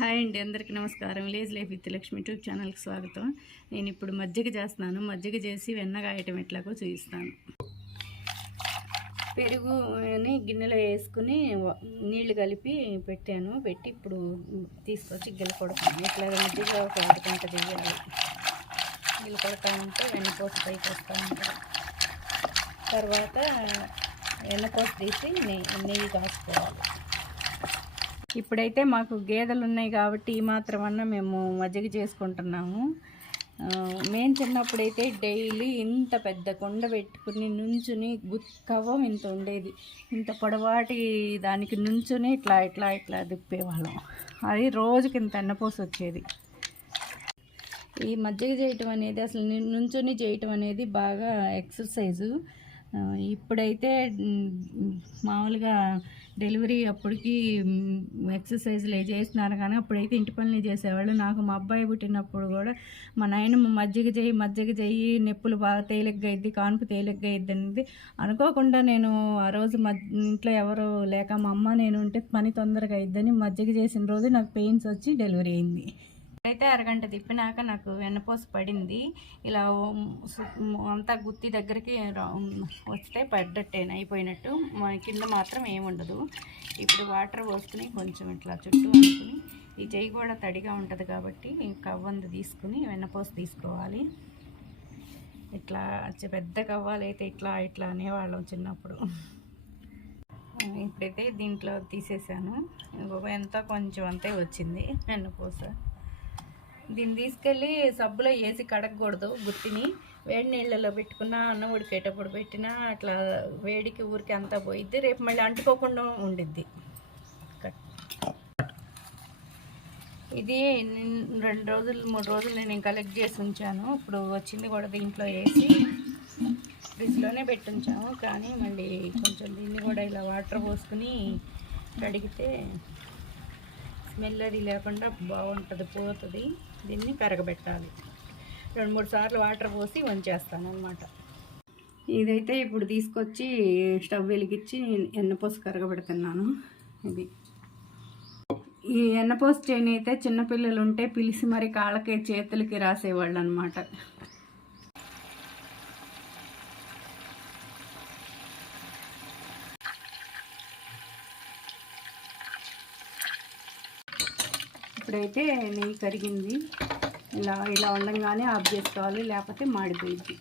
Hi అండి, అందరికీ నమస్కారం. Village life with Lakshmi YouTube ఛానల్కి స్వాగతం. నేను ఇప్పుడు మజ్జిగ చేస్తున్నాను. మజ్జిగ చేసి వెన్నగాయటం ఎట్లాగో చూపిస్తాను. పెరుగుని గిన్నెలో వేసుకుని నీళ్లు కలిపి పెట్టాను. పెట్టి ఇప్పుడు తీసుకొచ్చి గిల్ల కొడతాను. ఇట్లా మజ్జిగ ఒక అరగంట చేయాలి. గిల్ల కొడతా ఉంటే వెన్నపోస పైకి వస్తూ ఉంటుంది. తర్వాత వెన్నపోస తీసి నెయ్యి కాసుకోవాలి. ఇప్పుడైతే మాకు గేదెలు ఉన్నాయి కాబట్టి ఈ మాత్రమన్నా మేము మజ్జిగ చేసుకుంటున్నాము. మేము చిన్నప్పుడైతే డైలీ ఇంత పెద్ద కొండ పెట్టుకుని నుంచుని కవ్వం ఇంత ఉండేది. ఇంత పొడవాటి దానికి నుంచుని ఇట్లా ఇట్లా ఇట్లా దిప్పేవాళ్ళం. అది రోజుకి ఇంత ఎన్నపోసి వచ్చేది. ఈ మజ్జిగ చేయటం అనేది అసలు నుంచుని చేయటం అనేది బాగా ఎక్సర్సైజు. ఇప్పుడైతే మామూలుగా డెలివరీ అప్పటికి ఎక్సర్సైజ్లు చేస్తున్నారు, కానీ అప్పుడైతే ఇంటి పనులు చేసేవాళ్ళు. నాకు మా అబ్బాయి పుట్టినప్పుడు కూడా మా నాయనమ్మ మజ్జిగ చెయ్యి నొప్పులు బాగా తేలిగ్గా అయింది, కాన్పు తేలిగ్గా అయింది అనేది అనుకోకుండా నేను ఆ రోజు ఇంట్లో ఎవరు లేక మా అమ్మ నేను ఉంటే పని తొందరగా అయిద్దని మజ్జిగ చేసిన రోజు నాకు పెయిన్స్ వచ్చి డెలివరీ అయింది. అయితే అరగంట తిప్పినాక నాకు వెన్నపోస పడింది. ఇలా అంతా గుత్తి దగ్గరికి వస్తే పడ్డట్టేనా అయిపోయినట్టు. కింద మాత్రం ఏముండదు. ఇప్పుడు వాటర్ పోసుకుని కొంచెం ఇట్లా చుట్టూ అనుకుని, ఈ చెయ్యి కూడా తడిగా ఉంటుంది కాబట్టి కవ్వంది తీసుకుని వెన్నపోస తీసుకోవాలి. ఇట్లా పెద్ద కవ్వాలు అయితే ఇట్లా ఇట్లా అనేవాళ్ళం చిన్నప్పుడు. ఇప్పుడైతే దీంట్లో తీసేసాను. ఎంత కొంచెం అంతే వచ్చింది వెన్నపోస. దీన్ని తీసుకెళ్ళి సబ్బులో వేసి కడగకూడదు. గుత్తిని వేడి నీళ్ళలో పెట్టుకున్నా, అన్నం ఉడికేటప్పుడు పెట్టినా అట్లా వేడికి ఊరికి అంతా పోయిద్ది. రేపు మళ్ళీ అంటుకోకుండా ఉండిద్ది. ఇది 2 రోజులు 3 రోజులు నేను కలెక్ట్ చేసి ఉంచాను. ఇప్పుడు వచ్చింది కూడా దీంట్లో వేసి ఫ్రిడ్జ్లోనే పెట్టుంచాము. కానీ మళ్ళీ కొంచెం దీన్ని కూడా ఇలా వాటర్ పోసుకుని కడిగితే స్మెల్ అది లేకుండా బాగుంటుంది, పోతుంది. దీన్ని కరగబెట్టాలి. 2-3 సార్లు వాటర్ పోసి వంచేస్తాను అన్నమాట. ఇదైతే ఇప్పుడు తీసుకొచ్చి స్టవ్ వెలిగించి ఎన్నపోస కరగబెడుతున్నాను. ఇది ఈ ఎన్నపోస చేయని అయితే చిన్నపిల్లలు ఉంటే పిలిచి మరి కాళ్ళకి చేతులకి రాసేవాళ్ళు అన్నమాట. ఇప్పుడైతే నెయ్యి కరిగింది. ఇలా ఉండగానే ఆఫ్ చేసుకోవాలి, లేకపోతే మాడిపోయింది.